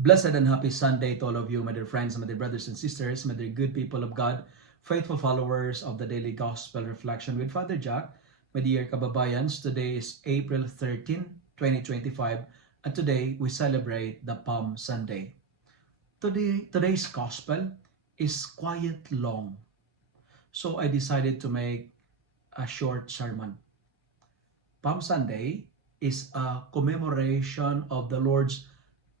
Blessed and happy Sunday to all of you, my dear friends, my dear brothers and sisters, my dear good people of God, faithful followers of the Daily Gospel Reflection with Father Jack. My dear kababayans, today is April 13, 2025, and today we celebrate the Palm Sunday. Today's Gospel is quite long, so I decided to make a short sermon. Palm Sunday is a commemoration of the Lord's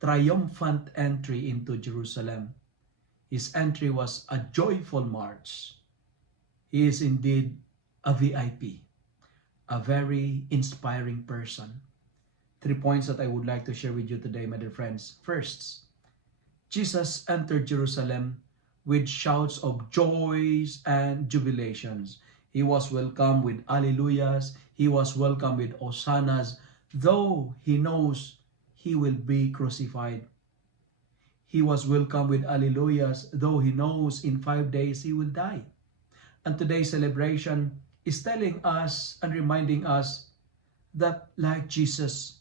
triumphant entry into Jerusalem. His entry was a joyful march. He is indeed a VIP, a very inspiring person. 3 points that I would like to share with you today, my dear friends. First, Jesus entered Jerusalem with shouts of joys and jubilations. He was welcomed with alleluias. He was welcomed with hosannas, though he knows he will be crucified. He was welcomed with alleluias, though he knows in 5 days he will die. And today's celebration is telling us and reminding us that like Jesus,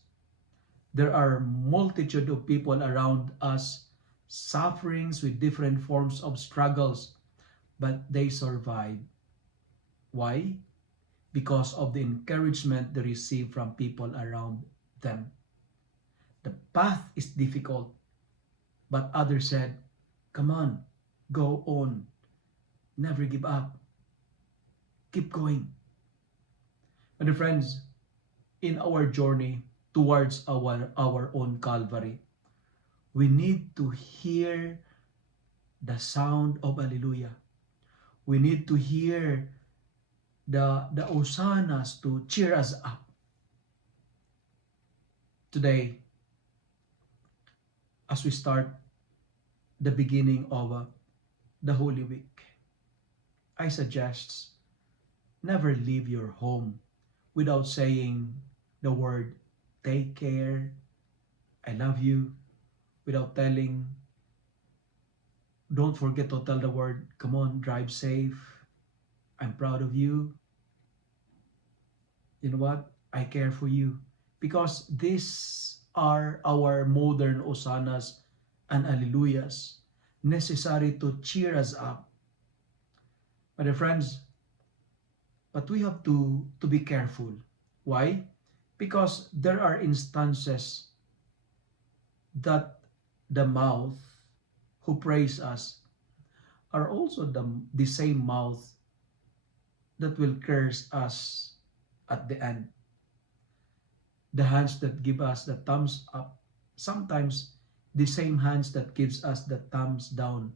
there are multitude of people around us, sufferings with different forms of struggles, but they survive. Why? Because of the encouragement they receive from people around them. The path is difficult, but others said, come on, go on, never give up, keep going. And friends, in our journey towards our own Calvary, we need to hear the sound of Hallelujah. We need to hear the hosannas to cheer us up. Today, as we start the beginning of the Holy Week, I suggest never leave your home without saying the word, take care, I love you, without telling, don't forget to tell the word, come on, drive safe, I'm proud of you, you know what, I care for you. Because these are our modern hosannas and alleluias, necessary to cheer us up. My dear friends, but we have to be careful. Why? Because there are instances that the mouth who praise us are also the same mouth that will curse us at the end. The hands that give us the thumbs up, sometimes the same hands that gives us the thumbs down,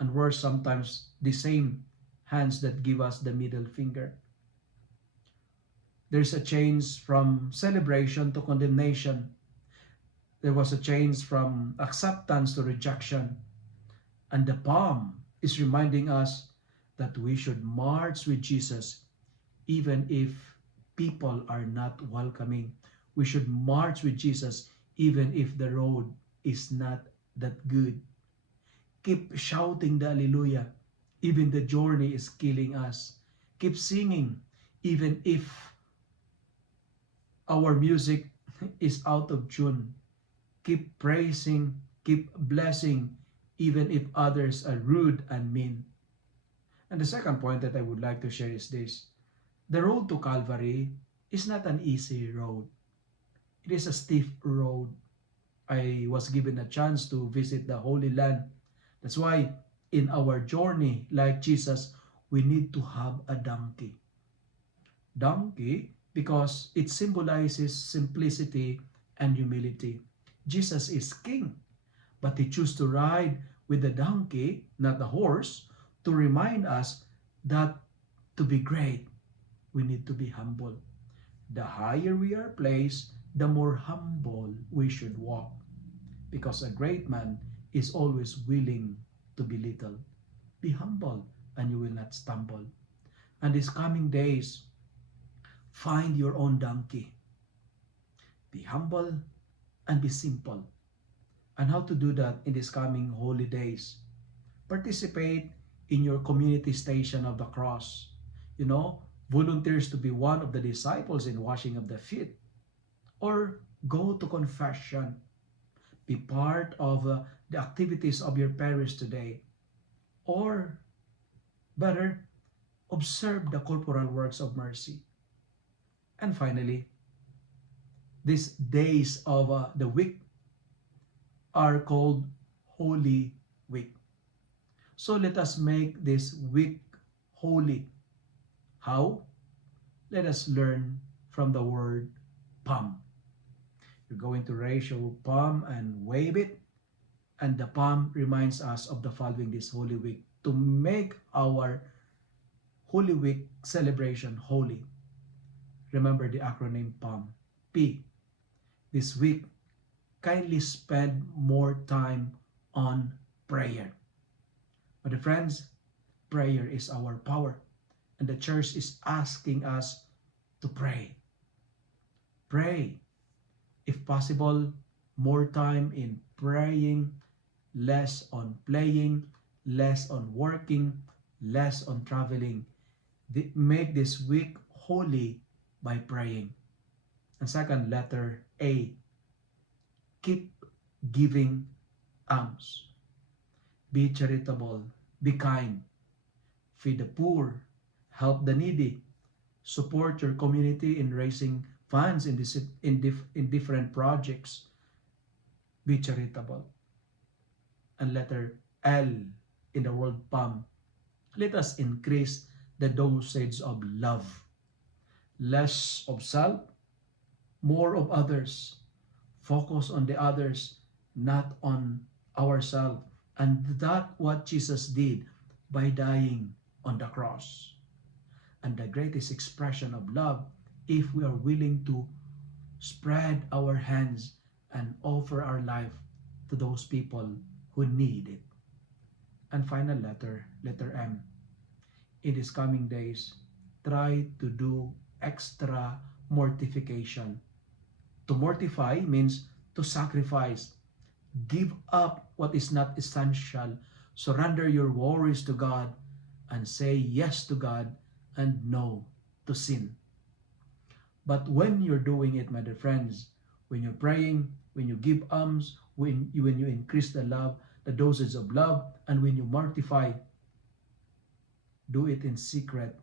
and worse, sometimes the same hands that give us the middle finger. There's a change from celebration to condemnation. There was a change from acceptance to rejection. And the palm is reminding us that we should march with Jesus even if people are not welcoming. We should march with Jesus even if the road is not that good. Keep shouting the Hallelujah even the journey is killing us. Keep singing even if our music is out of tune. Keep praising, keep blessing even if others are rude and mean. And the second point that I would like to share is this. The road to Calvary is not an easy road. It is a steep road. I was given a chance to visit the Holy Land. That's why in our journey, like Jesus, we need to have a donkey. Donkey because it symbolizes simplicity and humility. Jesus is king, but he chose to ride with the donkey, not the horse, to remind us that to be great, we need to be humble. The higher we are placed, the more humble we should walk. Because a great man is always willing to be little. Be humble and you will not stumble. And these coming days, find your own donkey. Be humble and be simple. And how to do that in these coming holy days? Participate in your community station of the cross. Volunteers to be one of the disciples in washing of the feet. Or go to confession. be part of the activities of your parish today, or better, observe the corporal works of mercy. And finally, these days of the week are called Holy Week. So let us make this week holy. How? Let us learn from the word palm. You're going to raise your palm and wave it, and the palm reminds us of the following this Holy Week to make our Holy Week celebration holy. Remember the acronym PALM. P. This week, kindly spend more time on prayer. My dear friends, prayer is our power, and the church is asking us to pray. Pray. If possible, more time in praying, less on playing, less on working, less on traveling. Make this week holy by praying. And second, letter A. Keep giving alms. Be charitable. Be kind. Feed the poor. Help the needy. Support your community in raising funds in different projects. Be charitable. And letter L in the word PAM. Let us increase the dosage of love. Less of self, more of others. Focus on the others, not on ourselves. And that's what Jesus did by dying on the cross. And the greatest expression of love, if we are willing to spread our hands and offer our life to those people who need it. And final letter M. In these coming days, try to do extra mortification. To mortify means to sacrifice. Give up what is not essential. Surrender your worries to God and say yes to God and no to sin. But when you're doing it, my dear friends, when you're praying, when you give alms, when you increase the love, the dosage of love, and when you mortify, do it in secret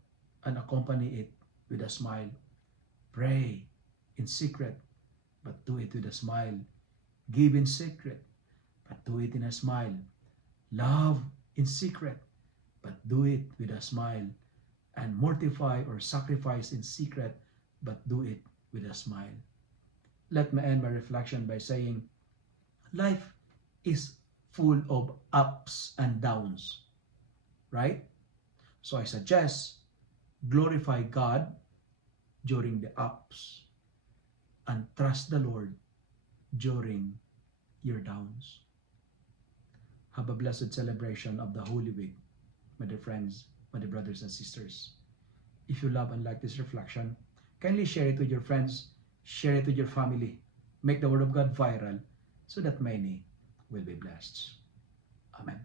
and accompany it with a smile. Pray in secret, but do it with a smile. Give in secret, but do it in a smile. Love in secret, but do it with a smile. And mortify or sacrifice in secret, but do it with a smile. Let me end my reflection by saying, life is full of ups and downs, right? So I suggest glorify God during the ups and trust the Lord during your downs. Have a blessed celebration of the Holy Week, my dear friends, my dear brothers and sisters. If you love and like this reflection, kindly share it with your friends, share it with your family. Make the Word of God viral so that many will be blessed. Amen.